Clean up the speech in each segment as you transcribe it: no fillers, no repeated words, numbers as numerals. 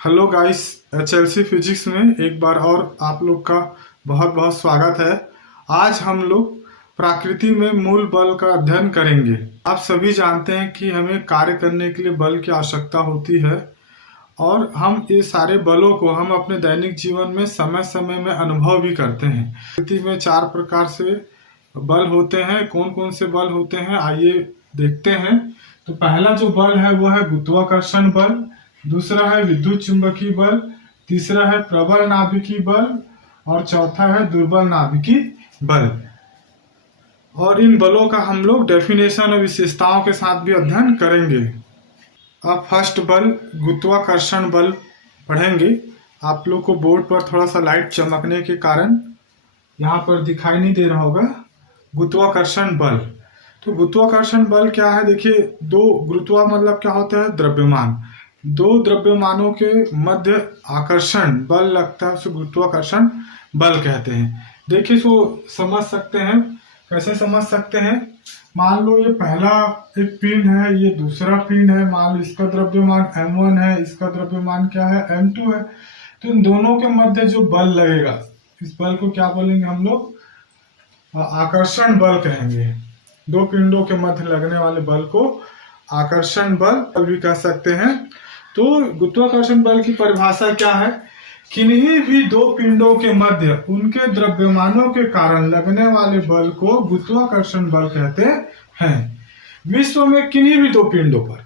Hello guys, HLC physics में एक बार और आप लोग का बहुत बहुत स्वागत है। आज हम लोग प्रकृति में मूल बल का अध्ययन करेंगे। आप सभी जानते हैं कि हमें कार्य करने के लिए बल की आवश्यकता होती है और हम ये सारे बलों को हम अपने दैनिक जीवन में समय समय में अनुभव भी करते हैं। प्रकृति में 4 प्रकार से बल होते हैं। कौन कौन से बल होते हैं आइए देखते हैं। तो पहला जो बल है वो है गुरुत्वाकर्षण बल, दूसरा है विद्युत चुंबकीय बल, तीसरा है प्रबल नाभिकीय बल और चौथा है दुर्बल नाभिकीय बल। और इन बलों का हम लोग डेफिनेशन और विशेषताओं के साथ भी अध्ययन करेंगे। अब फर्स्ट बल गुरुत्वाकर्षण बल पढ़ेंगे। आप लोग को बोर्ड पर थोड़ा सा लाइट चमकने के कारण यहाँ पर दिखाई नहीं दे रहा होगा। गुरुत्वाकर्षण बल, तो गुरुत्वाकर्षण बल क्या है? देखिए, दो गुरुत्वा मतलब क्या होता है? द्रव्यमान। दो द्रव्यमानों के मध्य आकर्षण बल लगता है, उसे गुरुत्वाकर्षण बल कहते हैं। देखिए, इसको समझ सकते हैं। कैसे समझ सकते हैं? मान लो ये पहला एक पिंड है, ये दूसरा पिंड है। मान लो इसका द्रव्यमान m1 है, इसका द्रव्यमान क्या है? m2 है। तो इन दोनों के मध्य जो बल लगेगा, इस बल को क्या बोलेंगे हम लोग? आकर्षण बल कहेंगे। दो पिंडों के मध्य लगने वाले बल को आकर्षण बल भी कह सकते हैं। तो गुरुत्वाकर्षण बल की परिभाषा क्या है? किन्हीं भी दो पिंडों के मध्य उनके द्रव्यमानों के कारण लगने वाले बल को गुरुत्वाकर्षण बल कहते हैं। विश्व में किन्हीं भी दो पिंडों पर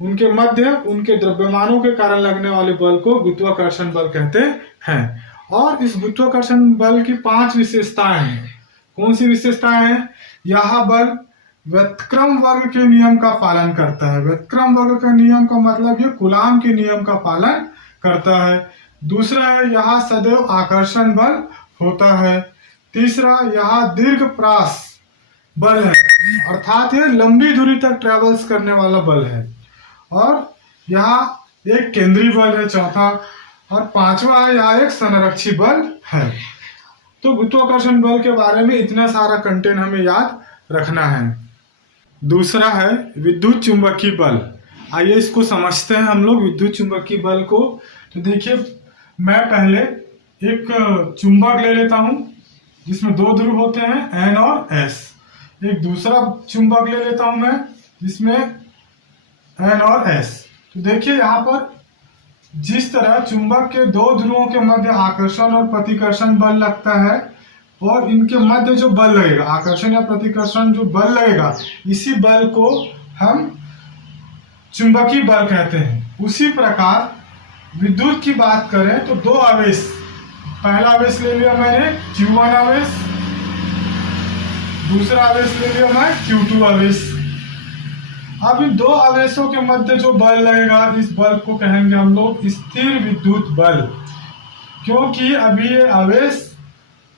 उनके मध्य उनके द्रव्यमानों के कारण लगने वाले बल को गुरुत्वाकर्षण बल कहते हैं। और इस गुरुत्वाकर्षण बल की 5 विशेषताएं हैं। कौन सी विशेषताएं हैं? यह बल व्युत्क्रम वर्ग के नियम का पालन करता है। व्युत्क्रम वर्ग का नियम का मतलब ये कूलाम के नियम का पालन करता है। दूसरा है, यह सदैव आकर्षण बल होता है। तीसरा, यह दीर्घ प्रास बल है, अर्थात ये लंबी दूरी तक ट्रेवल्स करने वाला बल है। और यह एक केंद्रीय बल है। चौथा और पांचवा है, यह एक संरक्षी बल है। तो गुरुत्वाकर्षण बल के बारे में इतना सारा कंटेंट हमें याद रखना है। दूसरा है विद्युत चुंबकीय बल। आइए इसको समझते हैं हम लोग, विद्युत चुंबकीय बल को। तो देखिए, मैं पहले एक चुंबक ले लेता हूं जिसमें 2 ध्रुव होते हैं, N और S। एक दूसरा चुंबक ले लेता हूं मैं जिसमें N और S। तो देखिए, यहाँ पर जिस तरह चुंबक के 2 ध्रुवों के मध्य आकर्षण और प्रतिकर्षण बल लगता है और इनके मध्य जो बल लगेगा, आकर्षण या प्रतिकर्षण जो बल लगेगा, इसी बल को हम चुंबकीय बल कहते हैं। उसी प्रकार विद्युत की बात करें तो 2 आवेश, पहला आवेश ले लिया मैंने Q1 आवेश, दूसरा आवेश ले लिया मैं Q2 आवेश। अब इन 2 आवेशों के मध्य जो बल लगेगा, इस बल को कहेंगे हम लोग स्थिर विद्युत बल, क्योंकि अभी ये आवेश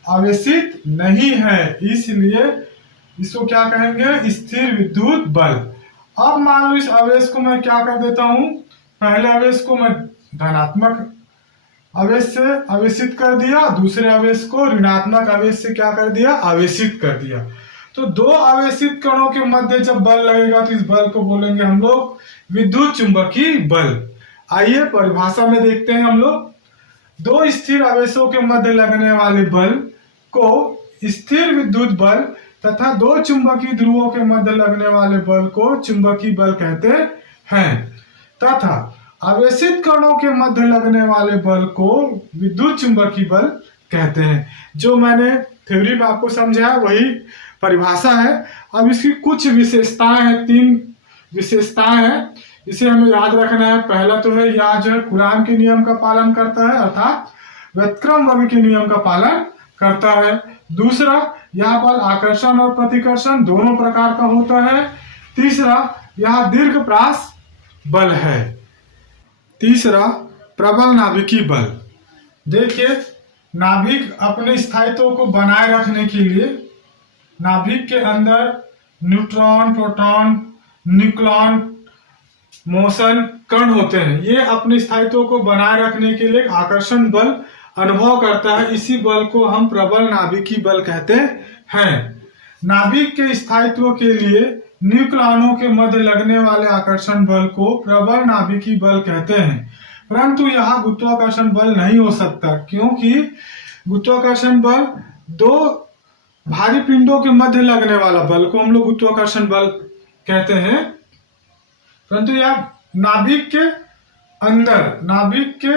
आवेशित नहीं है, इसलिए इसको क्या कहेंगे? स्थिर विद्युत बल। अब मान लो इस आवेश को मैं क्या कर देता हूं, पहले आवेश को मैं धनात्मक आवेश से आवेशित कर दिया, दूसरे आवेश को ऋणात्मक आवेश से क्या कर दिया? आवेशित कर दिया। तो 2 आवेशित कणों के मध्य जब बल लगेगा तो इस बल को बोलेंगे हम लोग विद्युत चुंबकीय बल। आइए परिभाषा में देखते हैं हम लोग। 2 स्थिर आवेशों के मध्य लगने वाले बल को स्थिर विद्युत बल तथा 2 चुंबकीय ध्रुवों के मध्य लगने वाले बल को चुंबकीय बल कहते हैं, तथा आवेशित कणों के मध्य लगने वाले बल को विद्युत चुंबकीय बल कहते हैं। जो मैंने थ्योरी में आपको समझाया वही परिभाषा है। अब इसकी कुछ विशेषताएं हैं, 3 विशेषताएं हैं, इसे हमें याद रखना है। पहला तो है, यह जो है कूलाम के नियम का पालन करता है, अर्थात व्युत्क्रम वर्ग के नियम का पालन करता है। दूसरा, यह बल आकर्षण और प्रतिकर्षण दोनों प्रकार का होता है। तीसरा, यह दीर्घ प्रास बल है। तीसरा, प्रबल नाभिकीय बल। देखिए, नाभिक अपने स्थायित्व को बनाए रखने के लिए नाभिक के अंदर न्यूट्रॉन, प्रोटॉन, न्यूक्लॉन, मोशन कण होते हैं। ये अपने स्थायित्व को बनाए रखने के लिए आकर्षण बल अनुभव करता है। इसी बल को हम प्रबल नाभिकीय बल कहते हैं। नाभिक के स्थायित्व के लिए न्यूक्लियनों के मध्य लगने वाले आकर्षण बल को प्रबल नाभिकीय बल कहते हैं। परंतु यहाँ गुरुत्वाकर्षण बल नहीं हो सकता, क्योंकि गुरुत्वाकर्षण बल दो भारी पिंडों के मध्य लगने वाला बल को हम लोग गुरुत्वाकर्षण बल कहते हैं। परंतु यह नाभिक के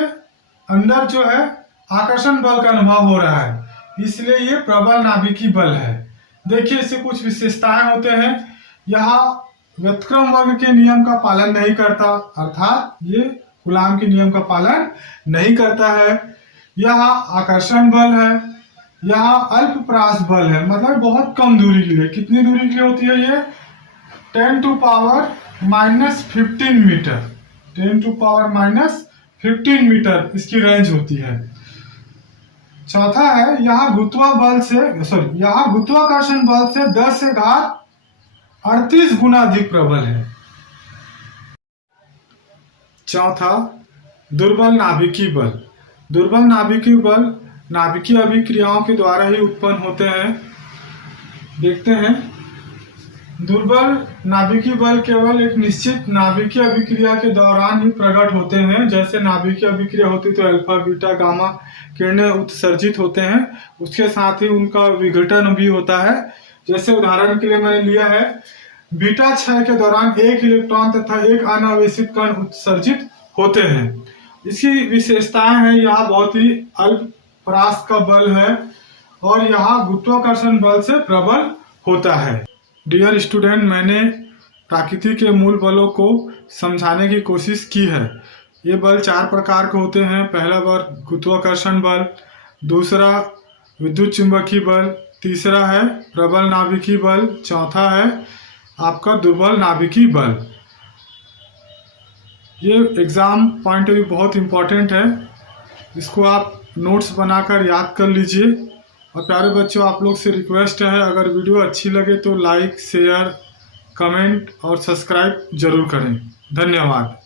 अंदर जो है आकर्षण बल का अनुभव हो रहा है, इसलिए ये प्रबल नाभिकीय बल है। देखिए इससे कुछ विशेषताएं होते हैं। यहाँ व्युत्क्रम वर्ग के नियम का पालन नहीं करता, अर्थात ये कूलाम के नियम का पालन नहीं करता है। यहाँ आकर्षण बल है, यहाँ अल्पप्रास बल है, मतलब बहुत कम दूरी के लिए। कितनी दूरी के लिए होती है ये? 10⁻⁻15 मीटर, 10⁻⁻15 मीटर इसकी रेंज होती है। चौथा है यहाँ गुरुत्वाकर्षण बल से 10 से घात 38 गुना अधिक प्रबल है। चौथा, दुर्बल नाभिकीय बल। दुर्बल नाभिकीय बल नाभिकीय अभिक्रियाओं के द्वारा ही उत्पन्न होते हैं। देखते हैं, दुर्बल नाभिकीय बल केवल एक निश्चित नाभिकीय अभिक्रिया के दौरान ही प्रकट होते हैं। जैसे नाभिकीय अभिक्रिया होती तो अल्फा बीटा गामा किरणें उत्सर्जित होते हैं, उसके साथ ही उनका विघटन भी होता है। जैसे उदाहरण के लिए मैंने लिया है, बीटा क्षय के दौरान एक इलेक्ट्रॉन तथा एक अनावेशित कण उत्सर्जित होते हैं। इसकी विशेषताएं हैं, यहाँ बहुत ही अल्प प्रास का बल है और यहाँ गुरुत्वाकर्षण बल से प्रबल होता है। डियर स्टूडेंट, मैंने प्रकृति के मूल बलों को समझाने की कोशिश की है। ये बल 4 प्रकार के होते हैं। पहला बल गुरुत्वाकर्षण बल, दूसरा विद्युत चुंबकीय बल, तीसरा है प्रबल नाभिकीय बल, चौथा है आपका दुर्बल नाभिकीय बल। ये एग्जाम पॉइंट ऑफ व्यू बहुत इंपॉर्टेंट है, इसको आप नोट्स बनाकर याद कर लीजिए। और प्यारे बच्चों, आप लोग से रिक्वेस्ट है, अगर वीडियो अच्छी लगे तो लाइक, शेयर, कमेंट और सब्सक्राइब जरूर करें। धन्यवाद।